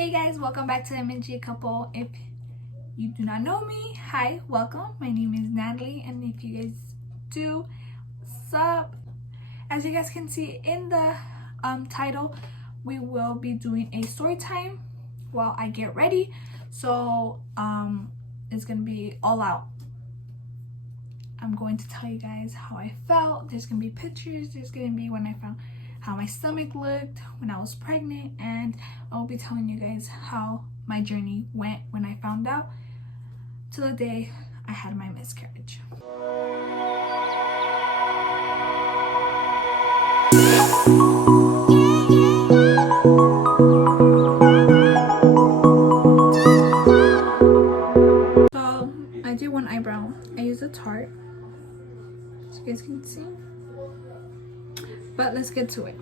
Hey guys, welcome back to MNG Couple. If you do not know me, hi, welcome. My name is Natalie, and if you guys do, sup. As you guys can see in the title, we will be doing a story time while I get ready. So it's gonna be all out. I'm going to tell you guys how I felt. There's gonna be pictures. There's gonna be when I found how my stomach looked when I was pregnant, and I'll be telling you guys how my journey went when I found out to the day I had my miscarriage. So I did one eyebrow. I used a Tarte, as you guys can see. But let's get to it.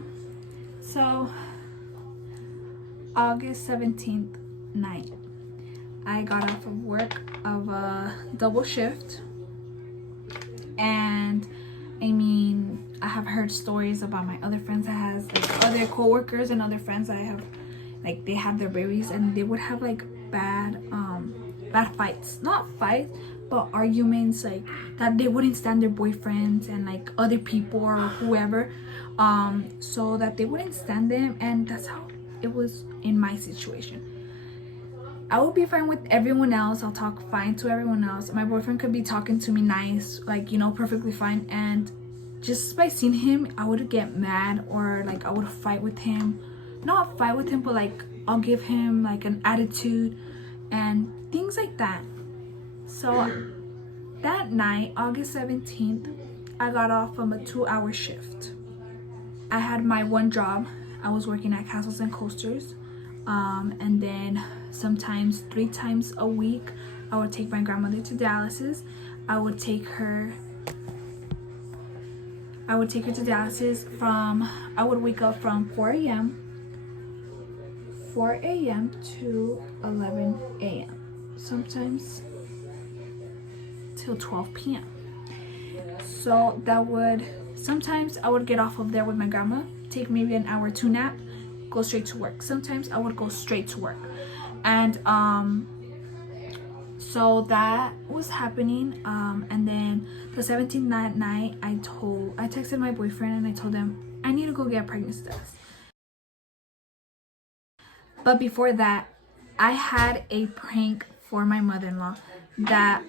So August 17th night, I got off of work of a double shift, and I mean, I have heard stories about my other friends that has like other co-workers and other friends that I have, like they have their babies and they would have like bad fights, not fights, but arguments, like that they wouldn't stand their boyfriends and like other people or whoever, so that they wouldn't stand them. And that's how it was in my situation. I would be fine with everyone else. I'll talk fine to everyone else. My boyfriend could be talking to me nice, like, you know, perfectly fine, and just by seeing him I would get mad, or like I would fight with him. Not fight with him, but like I'll give him like an attitude and things like that. So that night, August 17th, I got off from a 2-hour shift. I had my one job. I was working at Castles and Coasters, and then sometimes 3 times a week I would take my grandmother to dialysis. I would take her to dialysis I would wake up from 4 a.m. to 11 a.m. sometimes till 12 p.m. So that would, sometimes I would get off of there with my grandma, take maybe an hour or 2 nap, go straight to work. Sometimes I would go straight to work. And so that was happening, and then the 17th night I texted my boyfriend and I told him I need to go get a pregnancy test. But before that, I had a prank for my mother-in-law that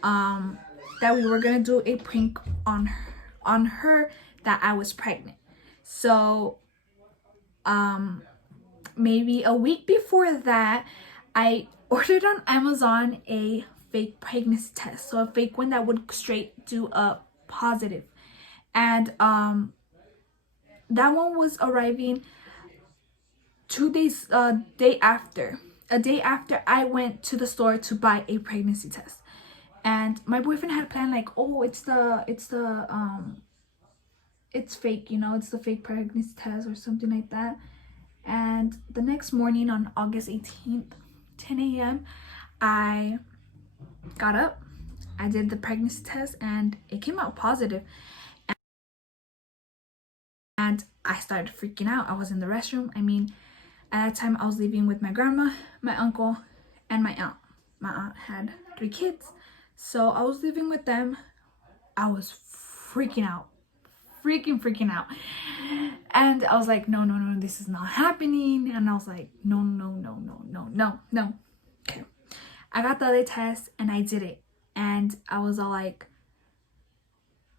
we were gonna do a prank on her that I was pregnant. So maybe a week before that, I ordered on Amazon a fake pregnancy test, so a fake one that would straight do a positive. And that one was arriving 2 days, a day after I went to the store to buy a pregnancy test. And my boyfriend had planned like, oh, it's fake, you know, it's the fake pregnancy test or something like that. And the next morning on August 18th, 10 a.m., I got up, I did the pregnancy test, and it came out positive. And I started freaking out. I was in the restroom. I mean, at that time I was living with my grandma, my uncle, and my aunt. My aunt had 3 kids, so I was living with them. I was freaking out, freaking out. And I was like, no, this is not happening. And I was like, no. Okay, I got the other test and I did it, and I was all like,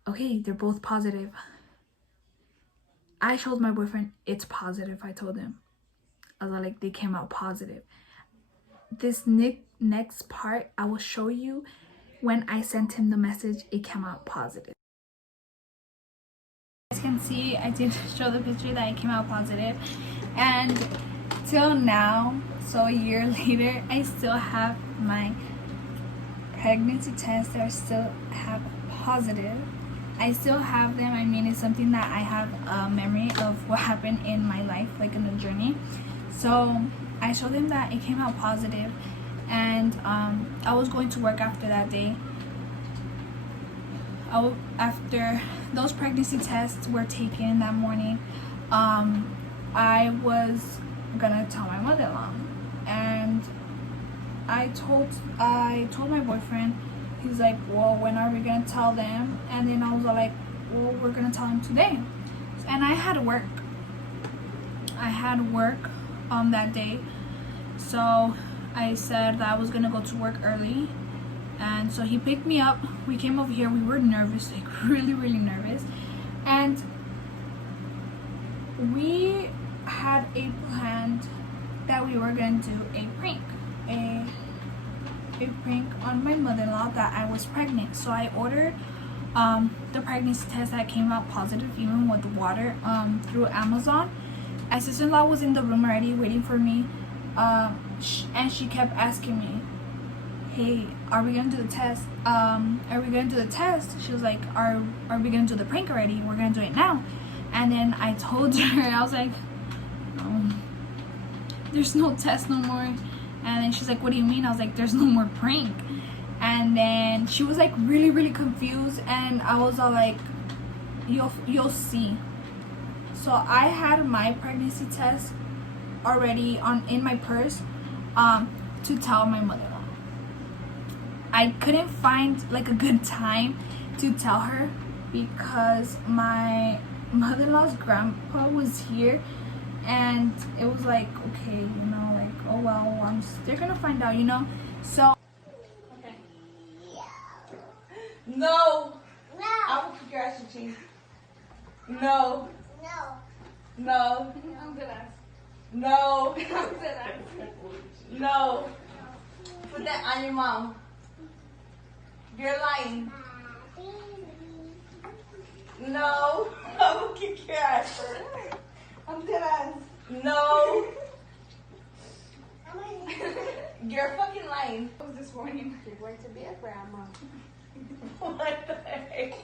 okay, they're both positive. I showed my boyfriend it's positive. I told him, I was like, they came out positive. This next part I will show you when I sent him the message. It came out positive. As you can see, I did show the picture that it came out positive, and till now, so a year later, I still have my pregnancy tests that I still have positive. I still have them. I mean, it's something that I have a memory of what happened in my life, like in the journey. So I showed him that it came out positive, and I was going to work after that day. After those pregnancy tests were taken that morning, I was gonna tell my mother-in-law, and I told my boyfriend. He's like, well, when are we gonna tell them? And then I was like, well, we're gonna tell them today. And I had work that day, so I said that I was gonna go to work early. And so he picked me up. We came over here. We were nervous, like really nervous. And we had a plan that we were going to do a prank on my mother-in-law, that I was pregnant. So I ordered the pregnancy test that came out positive, even with water, through Amazon. My sister-in-law was in the room already waiting for me, and she kept asking me, hey, are we gonna do the test? She was like, are we gonna do the prank already? We're gonna do it now. And then I told her, I was like, no, there's no test no more. And then she's like, what do you mean? I was like, there's no more prank. And then she was like really confused, and I was all like, you'll see. So I had my pregnancy test already in my purse, to tell my mother-in-law. I couldn't find like a good time to tell her because my mother-in-law's grandpa was here, and it was like, okay, you know, like, oh well, they're gonna find out, you know. So okay. No. I will kick your ass, cheese. No. No. I'm good ass. No. I'm good ass. No. Put that on your mom. You're lying. No. I will kick your ass. I'm dead ass. No. You're fucking lying. What was this morning? You're going to be a grandma. What the heck?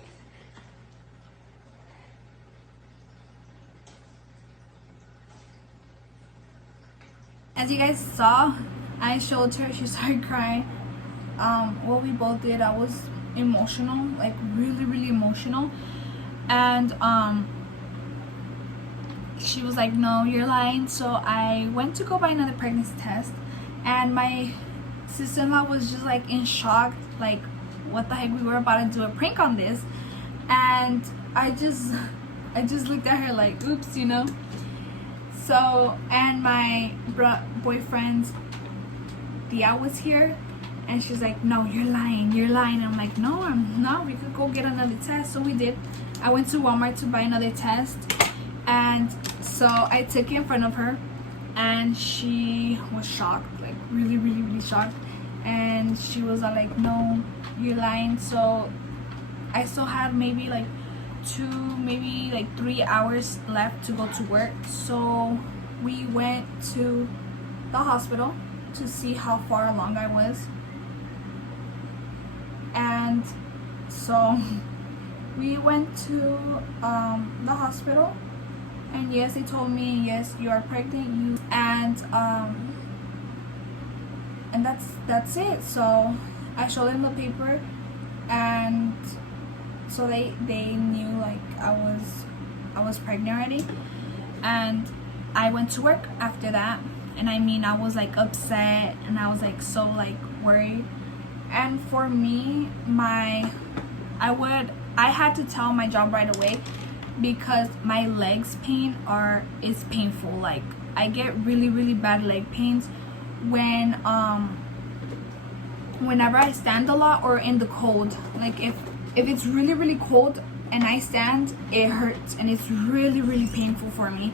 As you guys saw, I showed her, she started crying. What we both did, I was emotional, like really emotional. And she was like, no, you're lying. So I went to go buy another pregnancy test, and my sister-in-law was just like in shock, like, what the heck, we were about to do a prank on this. And I just looked at her like, oops, you know. So, and my boyfriend's Tia was here, and she's like, no, you're lying. And I'm like, no, I'm not. We could go get another test. So we did. I went to Walmart to buy another test, and so I took it in front of her, and she was shocked, like really shocked. And she was like, no, you're lying. So I still had maybe like 3 hours left to go to work. So we went to the hospital to see how far along I was. And so we went to the hospital, and yes, they told me, yes, you are pregnant, and that's it. So I showed them the paper, and so they knew like I was pregnant already. And I went to work after that, and I mean, I was like upset, and I was like so like worried. And for me, I had to tell my job right away, because my legs pain is painful. Like, I get really bad leg pains whenever I stand a lot or in the cold. Like if it's really cold and I stand, it hurts, and it's really painful for me.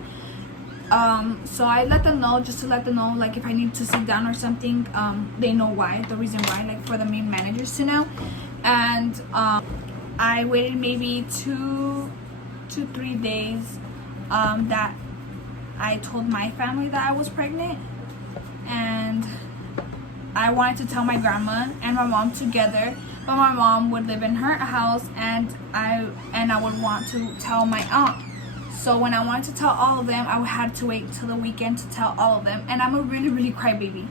So I let them know, just to let them know, like if I need to sit down or something, they know why, the reason why, like for the main managers to know. And I waited maybe 2 to 3 days that I told my family that I was pregnant, and I wanted to tell my grandma and my mom together, but my mom would live in her house, and I would want to tell my aunt. So when I wanted to tell all of them, I had to wait till the weekend to tell all of them, and I'm a really crybaby.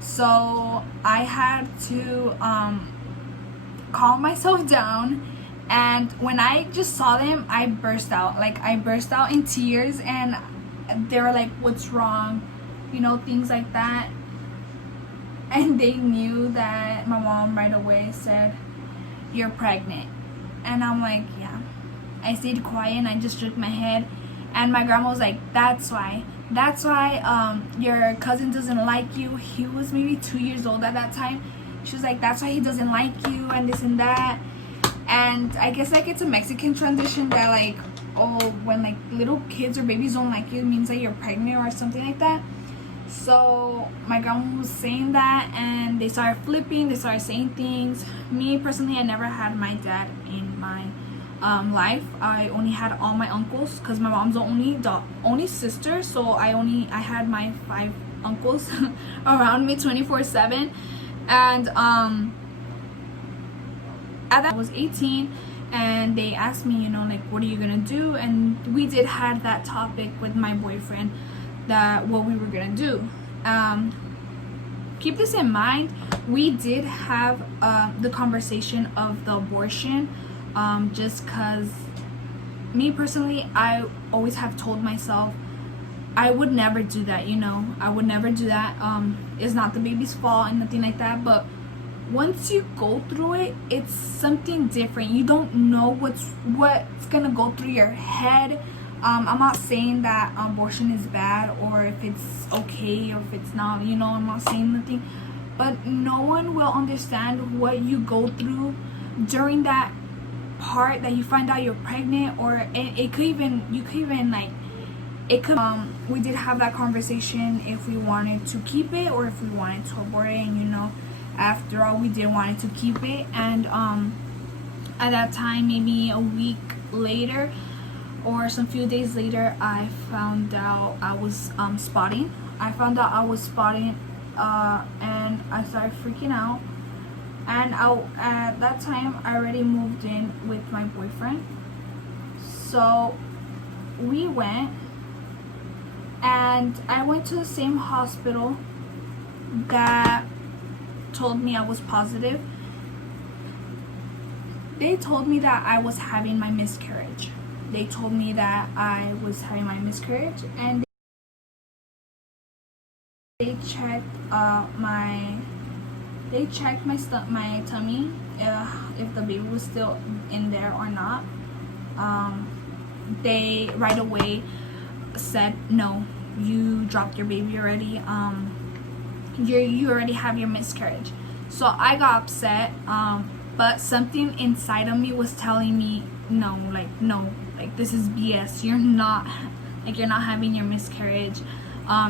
So I had to calm myself down, and when I just saw them, I burst out in tears, and they were like, what's wrong, you know, things like that. and they knew that my mom right away said, "You're pregnant." And I'm like, yeah. I stayed quiet and I just shook my head. And my grandma was like, that's why your cousin doesn't like you. He was maybe 2 years old at that time. She was like, that's why he doesn't like you and this and that. And I guess like it's a Mexican tradition that like, oh, when like little kids or babies don't like you, it means that you're pregnant or something like that. So my grandma was saying that, and they started flipping, they started saying things. Me personally, I never had my dad in my life. I only had all my uncles because my mom's the only sister. So I had my 5 uncles around me 24/7. And at that I was 18, and they asked me, like, what are you gonna do? And we did have that topic with my boyfriend, that what we were gonna do. Keep this in mind, we did have the conversation of the abortion, just because me personally, I always have told myself I would never do that. I would never do that. It's not the baby's fault and nothing like that, but once you go through it, it's something different. You don't know what's gonna go through your head. I'm not saying that abortion is bad or if it's okay or if it's not, I'm not saying nothing, but no one will understand what you go through during that part that you find out you're pregnant, or we did have that conversation if we wanted to keep it or if we wanted to abort it. And after all, we did wanted to keep it. And at that time, maybe a week later or some few days later, I found out I was spotting. And I started freaking out. And at that time, I already moved in with my boyfriend. So we went, and I went to the same hospital that told me I was positive. They told me that I was having my miscarriage. And they checked my tummy, if the baby was still in there or not. They right away said, no, you dropped your baby already. You already have your miscarriage. So I got upset, but something inside of me was telling me, no, this is BS. You're not having your miscarriage.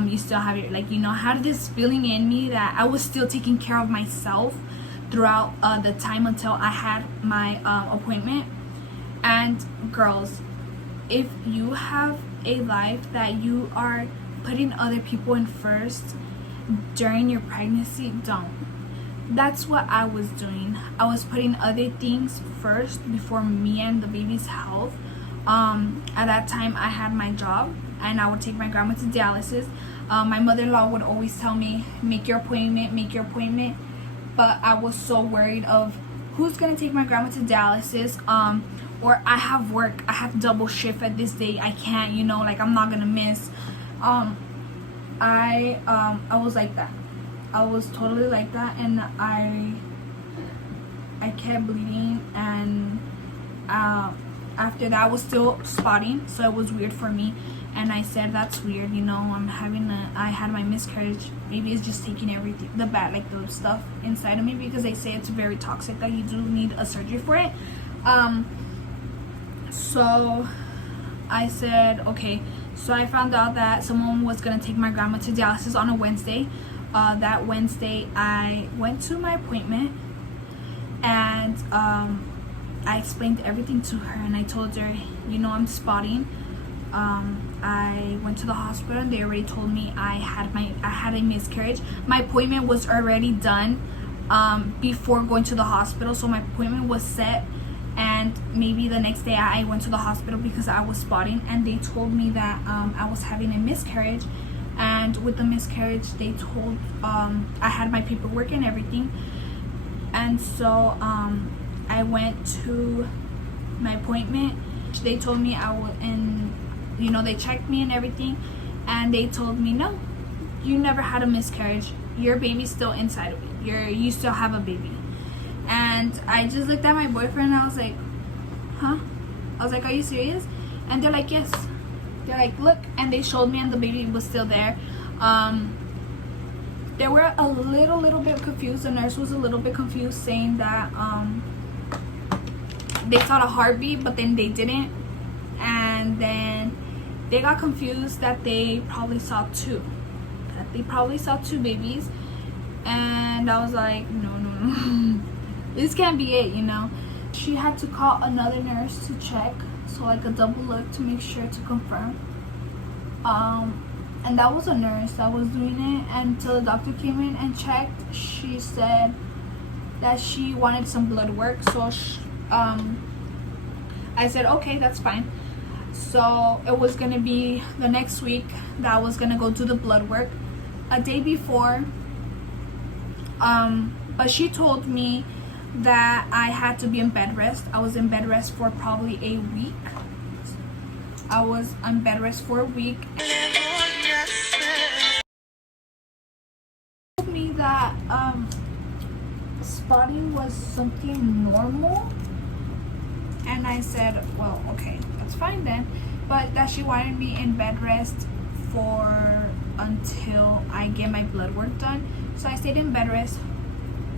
You still have your, I had this feeling in me that I was still taking care of myself throughout the time until I had my appointment. And girls, if you have a life that you are putting other people in first during your pregnancy, don't. That's what I was doing. I was putting other things first before me and the baby's health. At that time, I had my job, and I would take my grandma to dialysis. My mother-in-law would always tell me, make your appointment. But I was so worried of who's gonna take my grandma to dialysis, or I have work, I have double shift at this day, I can't, I'm not gonna miss. I was like that. I was totally like that, and I kept bleeding, and after that I was still spotting, so it was weird for me. And I said, that's weird, I had my miscarriage. Maybe it's just taking everything, the stuff inside of me, because they say it's very toxic, that you do need a surgery for it. So I said, okay. So I found out that someone was gonna take my grandma to dialysis on a Wednesday. That Wednesday, I went to my appointment, and I explained everything to her, and I told her, I'm spotting. I went to the hospital, and they already told me I had a miscarriage. My appointment was already done before going to the hospital, so my appointment was set. And maybe the next day I went to the hospital because I was spotting, and they told me that I was having a miscarriage. And with the miscarriage, they told I had my paperwork and everything. And so I went to my appointment. They told me I would, and they checked me and everything, and they told me, no, you never had a miscarriage. your baby's still inside of you. You still have a baby. And I just looked at my boyfriend and I was like, huh? I was like, are you serious? And they're like, yes. They're like, look. And they showed me and the baby was still there. They were a little bit confused. The nurse was a little bit confused, saying that they saw the heartbeat, but then they didn't. And then they got confused that they probably saw two. That they probably saw two babies. And I was like, no. This can't be it, you know. She had to call another nurse to check. So like a double look to make sure to confirm. And that was a nurse that was doing it. And until the doctor came in and checked, she said that she wanted some blood work. So I said, okay, that's fine. So it was gonna be the next week that I was gonna go do the blood work. A day before, but she told me that I had to be in bed rest. I was in bed rest for probably a week. I was on bed rest for a week. She told me that spotting was something normal. And I said, well, okay, that's fine then. But that she wanted me in bed rest until I get my blood work done. So I stayed in bed rest.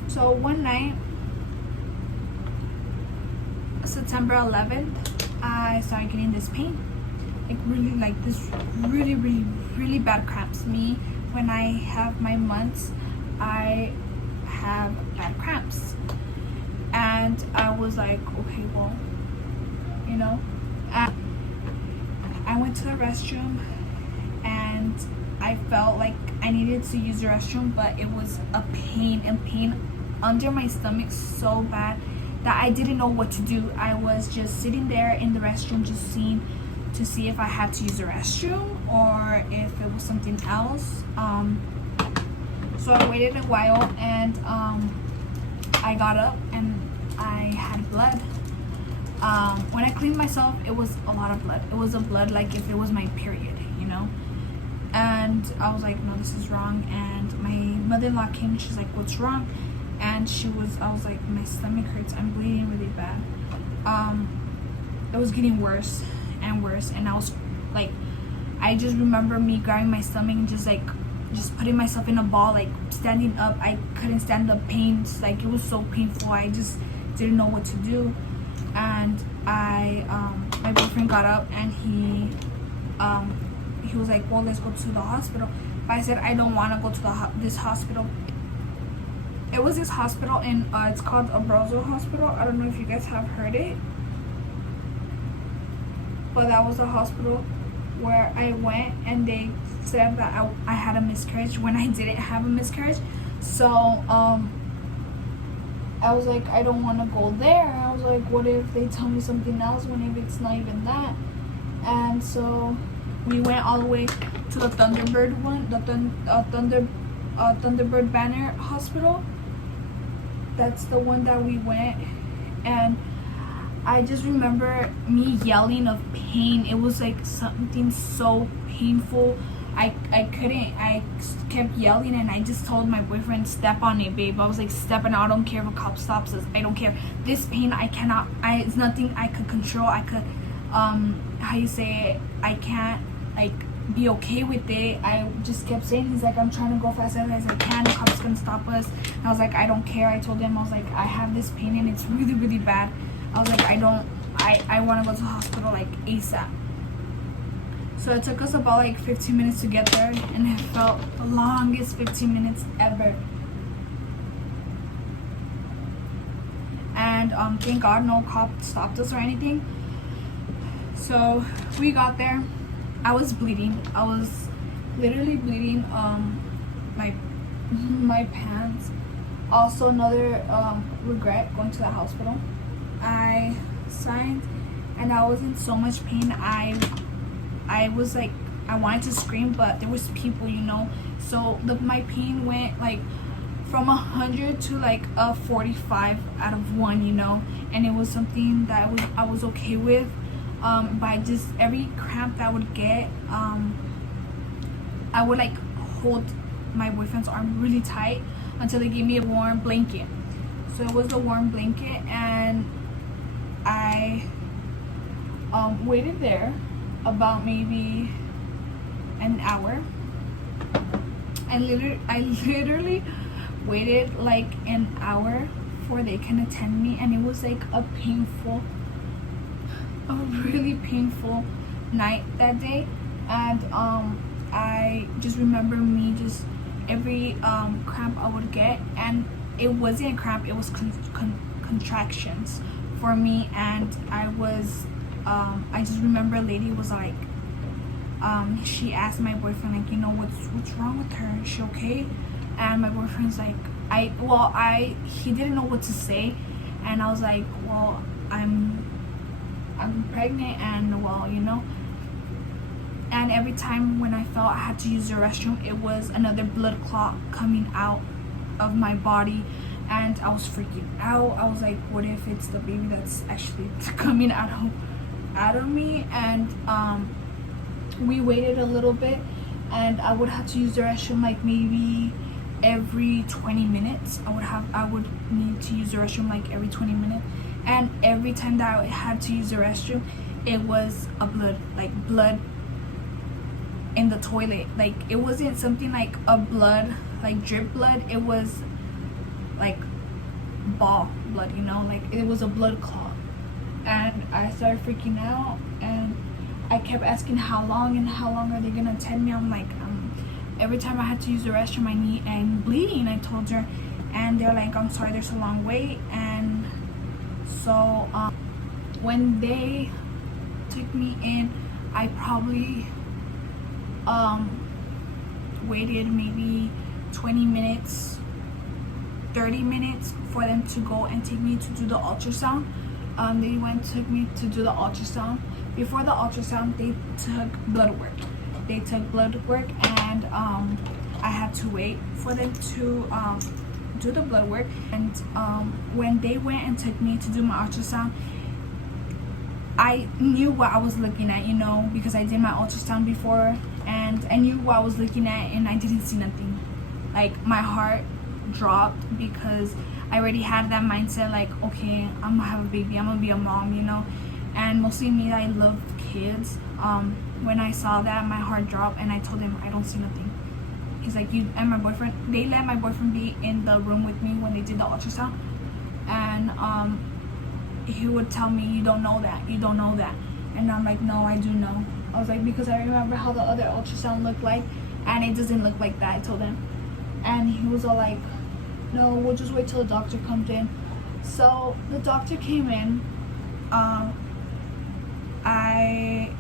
So one night, September 11th, I started getting this pain. Like really, like this really bad cramps. Me, when I have my months, I have bad cramps. And I was like, okay, well, you know. I went to the restroom and I felt like I needed to use the restroom, but it was a pain under my stomach so bad that I didn't know what to do. I was just sitting there in the restroom, just seeing to see if I had to use the restroom or if it was something else. So I waited a while and I got up and I had blood. When I cleaned myself, it was a lot of blood. It was a blood like if it was my period, you know. And I was like, no, this is wrong. And my mother-in-law came and she's like, what's wrong? And I was like, my stomach hurts, I'm bleeding really bad. It was getting worse and worse, and I was like, I just remember me grabbing my stomach and just putting myself in a ball, like standing up. I couldn't stand the pain. Like it was so painful. I just didn't know what to do. And my boyfriend got up and he was like, well, let's go to the hospital. But I said, I don't want to go to this hospital. It was this hospital in it's called Abruzzo Hospital. I don't know if you guys have heard it, but that was the hospital where I went, and they said that I had a miscarriage when I didn't have a miscarriage. So I was like, I don't want to go there. I was like, what if they tell me something else when if it's not even that? And so we went all the way to the Thunderbird one, the Thunderbird Banner Hospital. That's the one that we went. And I just remember me yelling of pain. It was like something so painful. I kept yelling, and I just told my boyfriend, step on it, babe. I was like, step on it. I don't care if a cop stops us. I don't care. This pain, it's nothing I could control. I could, how you say it, I can't, like, be okay with it. I just kept saying, he's like, I'm trying to go fast as I can. The cop's gonna stop us. And I was like, I don't care. I told him, I was like, I have this pain, and it's really bad. I was like, I want to go to the hospital, like, ASAP. So it took us about like 15 minutes to get there, and it felt the longest 15 minutes ever. And thank God no cop stopped us or anything. So we got there. I was bleeding. I was literally bleeding my pants. Also another regret going to the hospital. I signed and I was in so much pain. I was like, I wanted to scream, but there was people, you know. So my pain went like from 100 to like a 45 out of 1, you know. And it was something that I was okay with. By just every cramp that I would get, I would like hold my boyfriend's arm really tight until they gave me a warm blanket. So it was a warm blanket, and I waited there about maybe an hour. And I literally waited like an hour before they can attend me, and it was like a really painful night that day. And I just remember me just every cramp I would get, and it wasn't a cramp, it was contractions for me. And I just remember a lady was like, she asked my boyfriend, like, you know, what's wrong with her, is she okay? And my boyfriend's like, he didn't know what to say. And I was like, well, I'm pregnant, and well, you know. And every time when I felt I had to use the restroom, it was another blood clot coming out of my body, and I was freaking out. I was like, what if it's the baby that's actually coming out of me? And we waited a little bit, and I would have to use the restroom like maybe every 20 minutes. I would need to use the restroom like every 20 minutes. And every time that I had to use the restroom, it was blood in the toilet. Like, it wasn't something like a blood, like drip blood. It was like ball blood, you know, like it was a blood clot. And I started freaking out, and I kept asking how long are they gonna attend me. I'm like, every time I had to use the restroom, I'm bleeding, I told her. And they're like, I'm sorry, there's a long wait. And so when they took me in, I probably waited maybe 20 minutes, 30 minutes for them to go and take me to do the ultrasound. They went and took me to do the ultrasound. Before the ultrasound, they took blood work. And I had to wait for them to do the blood work. And when they went and took me to do my ultrasound, I knew what I was looking at, you know, because I did my ultrasound before, and I knew what I was looking at, and I didn't see nothing. Like, my heart dropped because I already had that mindset, like, okay, I'm gonna have a baby, I'm gonna be a mom, you know. And mostly me, I love kids. When I saw that, my heart dropped, and I told him, I don't see nothing. He's like, you and my boyfriend, they let my boyfriend be in the room with me when they did the ultrasound. And he would tell me, you don't know that. And I'm like, no, I do know. I was like, because I remember how the other ultrasound looked like, and it doesn't look like that, I told him. And he was all like, no, we'll just wait till the doctor comes in. So the doctor came in.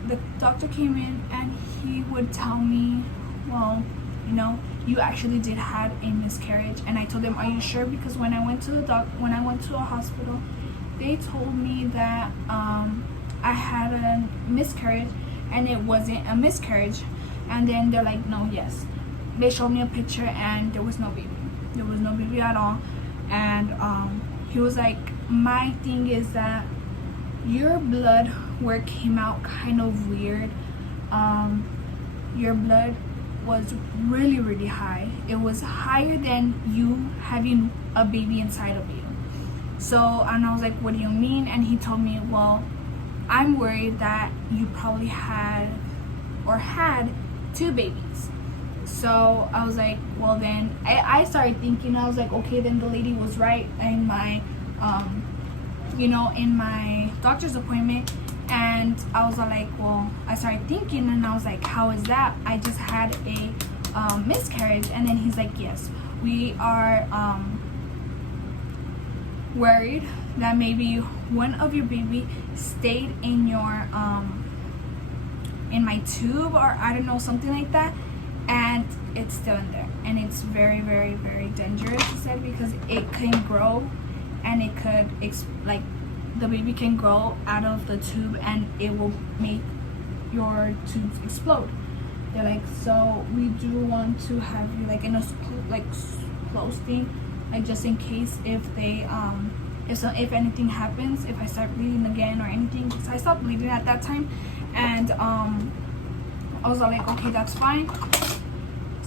The doctor came in, and he would tell me, well, you know, you actually did have a miscarriage. And I told him, are you sure? Because when I went to a hospital, they told me that I had a miscarriage, and it wasn't a miscarriage. And then they're like, no, yes. They showed me a picture, and there was no baby at all. And he was like, my thing is that your blood work came out kind of weird. Your blood was really, really high. It was higher than you having a baby inside of you. So, and I was like, what do you mean? And he told me, well, I'm worried that you probably had 2 babies. So I was like, well, then I started thinking, I was like, okay, then the lady was right in my in my doctor's appointment. And I was like, well, I started thinking, and I was like, how is that? I just had a miscarriage. And then he's like, yes, we are worried that maybe one of your baby stayed in your in my tube, or I don't know, something like that, and it's still in there, and it's very, very, very dangerous, he said, because it can grow, and it could the baby can grow out of the tube, and it will make your tubes explode. They're like, so we do want to have you like in a close thing, like just in case if they if anything happens, if I start bleeding again or anything, because I stopped bleeding at that time. And I was like, okay, that's fine.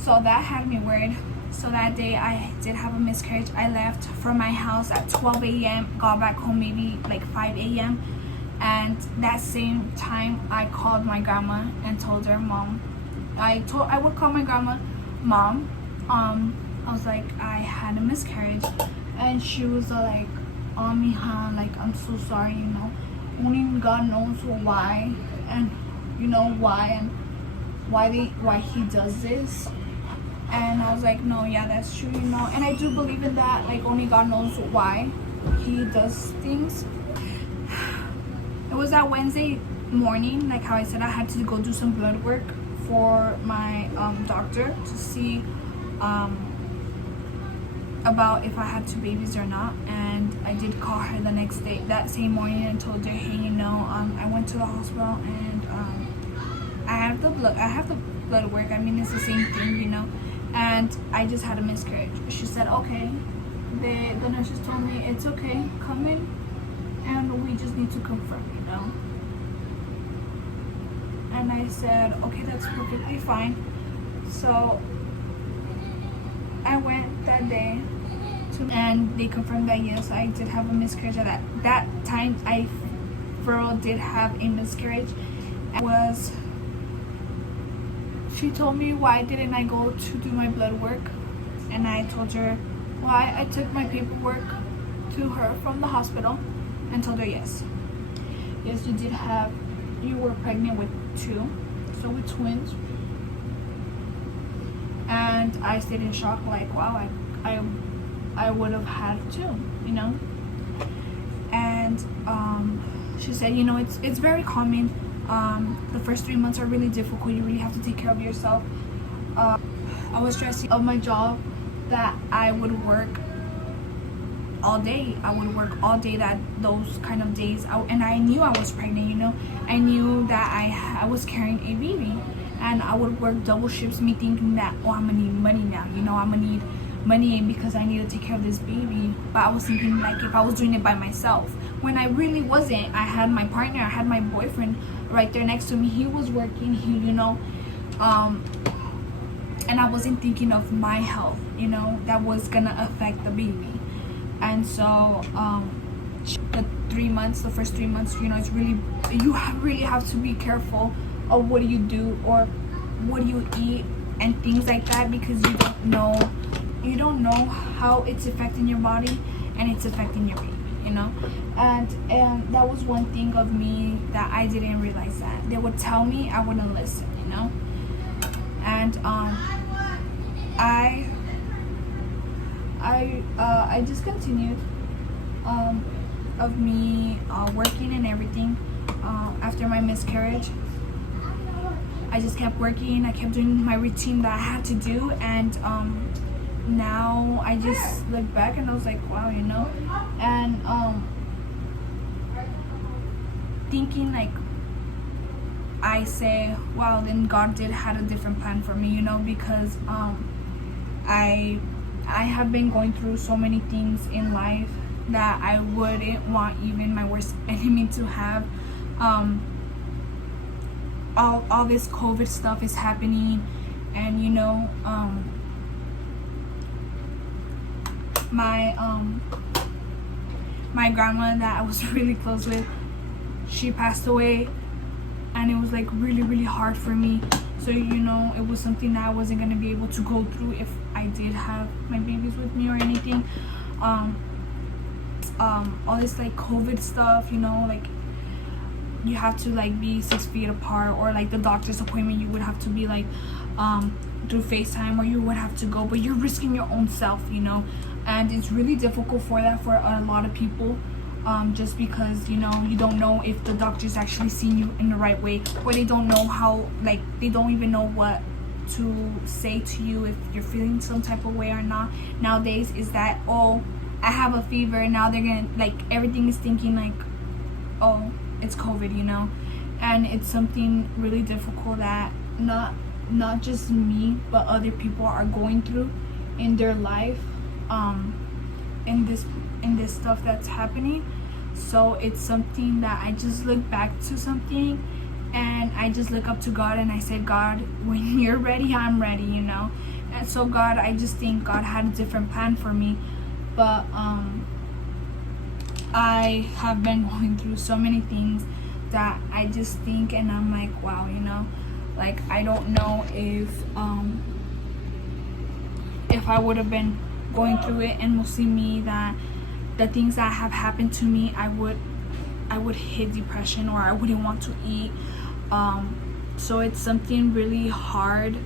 So that had me worried. So that day I did have a miscarriage. I left from my house at 12 a.m. got back home maybe like 5 a.m. and that same time I called my grandma and told her, Mom, I would call my grandma, Mom, I was like, I had a miscarriage, and she was like, oh mija, like, I'm so sorry, you know, only God knows why, and you know why, and why he does this. And I was like, no, yeah, that's true, you know, and I do believe in that, like, only God knows why he does things. It was that Wednesday morning, like how I said, I had to go do some blood work for my doctor to see about if I had two babies or not. And I did call her the next day, that same morning, and told her, hey, you know, I went to the hospital and I have the blood work. I mean, it's the same thing, you know, and I just had a miscarriage. She said, okay. The nurses told me it's okay, come in, and we just need to confirm, you know. And I said, okay, that's perfectly fine. So I went that day and they confirmed that yes, I did have a miscarriage. At that time, I for real did have a miscarriage. She told me, why didn't I go to do my blood work? And I told her why. I took my paperwork to her from the hospital and told her, yes, you were pregnant with two, so with twins. And I stayed in shock, like, wow, I would have had two, you know. And she said, you know, it's very common. The first 3 months are really difficult. You really have to take care of yourself. I was stressing of my job that I would work all day. That those kind of days. And I knew I was pregnant, you know. I knew that I was carrying a baby. And I would work double shifts, me thinking that, oh, I'm gonna need money now, you know, I'm gonna need money because I need to take care of this baby. But I was thinking, like, if I was doing it by myself, when I really wasn't. I had my partner, I had my boyfriend right there next to me. He was working, you know, and I wasn't thinking of my health, you know, that was gonna affect the baby. And so the first 3 months, you know, it's really, really have to be careful of what do you do or what do you eat and things like that, because you don't know how it's affecting your body and it's affecting your baby, you know. And that was one thing of me that I didn't realize, that they would tell me, I wouldn't listen, you know. And I just continued of me working and everything. After my miscarriage, I just kept working. I kept doing my routine that I had to do, and now I just look back and I was like, wow, you know. And thinking, like, I say, wow, then God did had a different plan for me, you know, because I have been going through so many things in life that I wouldn't want even my worst enemy to have. All this COVID stuff is happening, and you know, my grandma that I was really close with, she passed away, and it was like really, really hard for me. So, you know, it was something that I wasn't gonna be able to go through if I did have my babies with me or anything. All this like COVID stuff, you know, like you have to like be 6 feet apart, or like the doctor's appointment you would have to be like through FaceTime, or you would have to go, but you're risking your own self, you know. And it's really difficult for a lot of people, just because, you know, you don't know if the doctor's actually seeing you in the right way, or they don't know how, like, they don't even know what to say to you if you're feeling some type of way or not. Nowadays is that, oh, I have a fever, and now they're gonna, like, everything is thinking like, oh, it's COVID, you know. And it's something really difficult that not just me but other people are going through in their life, in this stuff that's happening. So it's something that I just look back to something, and I just look up to God, and I said, God, when you're ready, I'm ready, you know. And so God, I just think God had a different plan for me. But I have been going through so many things that I just think, and I'm like, wow, you know, like I don't know if I would have been going through it, and mostly me, that the things that have happened to me, I would hit depression, or I wouldn't want to eat. So it's something really hard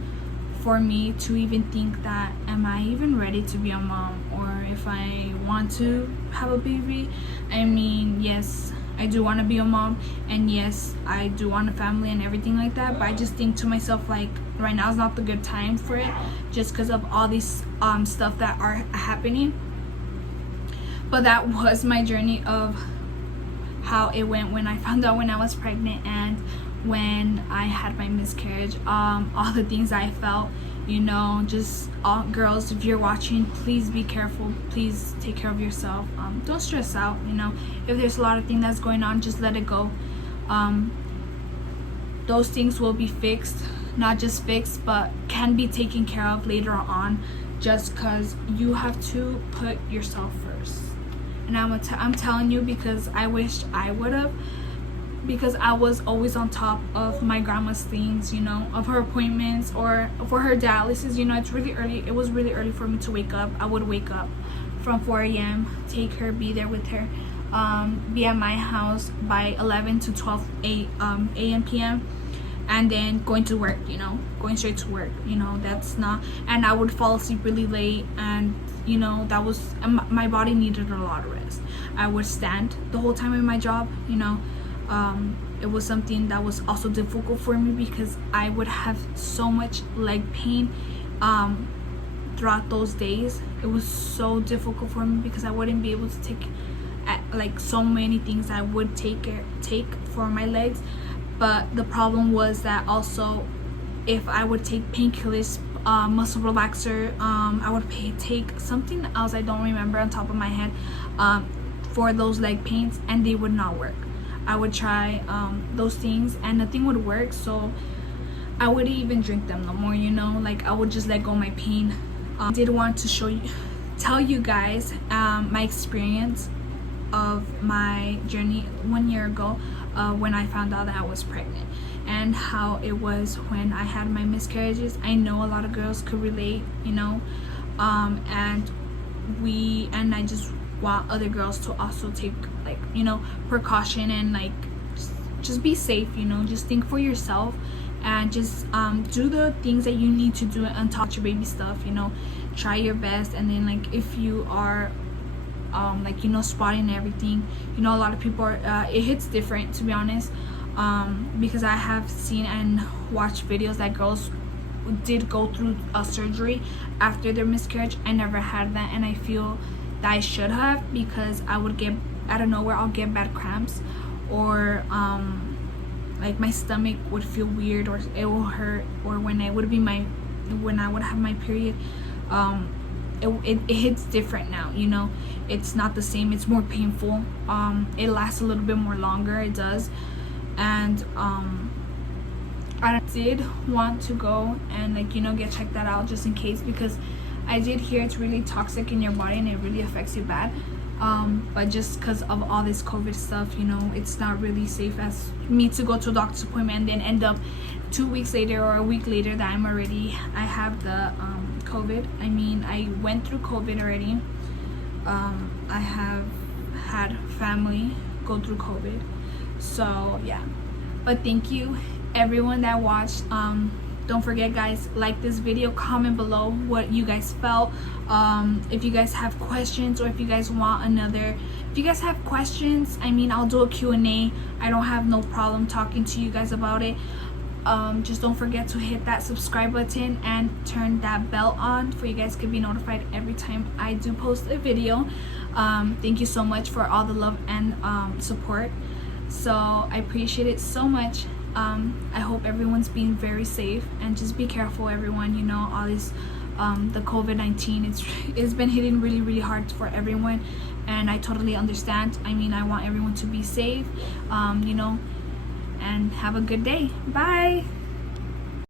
for me to even think that, am I even ready to be a mom, or if I want to have a baby. I mean, yes, I do want to be a mom, and yes, I do want a family and everything like that, but I just think to myself, like, right now is not the good time for it, just because of all these stuff that are happening. But that was my journey of how it went when I found out when I was pregnant, and when I had my miscarriage. All the things I felt, you know, just all girls, if you're watching, please be careful, please take care of yourself. Don't stress out, you know, if there's a lot of things that's going on, just let it go. Those things will be fixed, not just fixed, but can be taken care of later on, just because you have to put yourself first. And I'm telling you, because I wished I would have, because I was always on top of my grandma's things, you know, of her appointments, or for her dialysis. You know, it's really early. It was really early for me to wake up. I would wake up from 4 a.m., take her, be there with her, be at my house by 11 to 12 a.m. p.m. and then going to work, you know, going straight to work, you know, that's not, and I would fall asleep really late, and you know, that was, my body needed a lot of rest. I would stand the whole time in my job, you know. It was something that was also difficult for me, because I would have so much leg pain throughout those days. It was so difficult for me, because I wouldn't be able to take like so many things I would take for my legs. But the problem was that also, if I would take painkillers, muscle relaxer, I would take something else I don't remember on top of my head, for those leg pains, and they would not work. I would try those things and nothing would work, so I wouldn't even drink them no more, you know, like I would just let go of my pain. I did want to tell you guys my experience of my journey 1 year ago, when I found out that I was pregnant, and how it was when I had my miscarriages. I know a lot of girls could relate, you know, and I just want other girls to also take, like, you know, precaution, and like just be safe, you know, just think for yourself, and just do the things that you need to do and touch your baby stuff, you know, try your best. And then, like, if you are like, you know, spotting everything, you know, a lot of people are it hits different, to be honest, because I have seen and watched videos that girls did go through a surgery after their miscarriage. I never had that, and I feel that I should have, because I would get, out of nowhere, I'll get bad cramps, or like my stomach would feel weird, or it will hurt, or when I would have my period, it hits different now, you know, it's not the same, it's more painful, it lasts a little bit more longer, it does. And I did want to go and, like, you know, get checked that out, just in case, because I did hear it's really toxic in your body and it really affects you bad. But just because of all this COVID stuff, you know, it's not really safe as me to go to a doctor's appointment and then end up 2 weeks later or a week later that I have the COVID. I mean, I went through COVID already. I have had family go through COVID, so yeah. But thank you everyone that watched. Don't forget, guys, like this video, comment below what you guys felt. If you guys have questions, or if you guys have questions, I mean, I'll do a Q&A. I don't have no problem talking to you guys about it. Just don't forget to hit that subscribe button and turn that bell on, for you guys can be notified every time I do post a video. Thank you so much for all the love and support, so I appreciate it so much. I hope everyone's being very safe, and just be careful, everyone. You know, all this the COVID-19, it's been hitting really, really hard for everyone, and I totally understand. I mean, I want everyone to be safe, you know, and have a good day. Bye.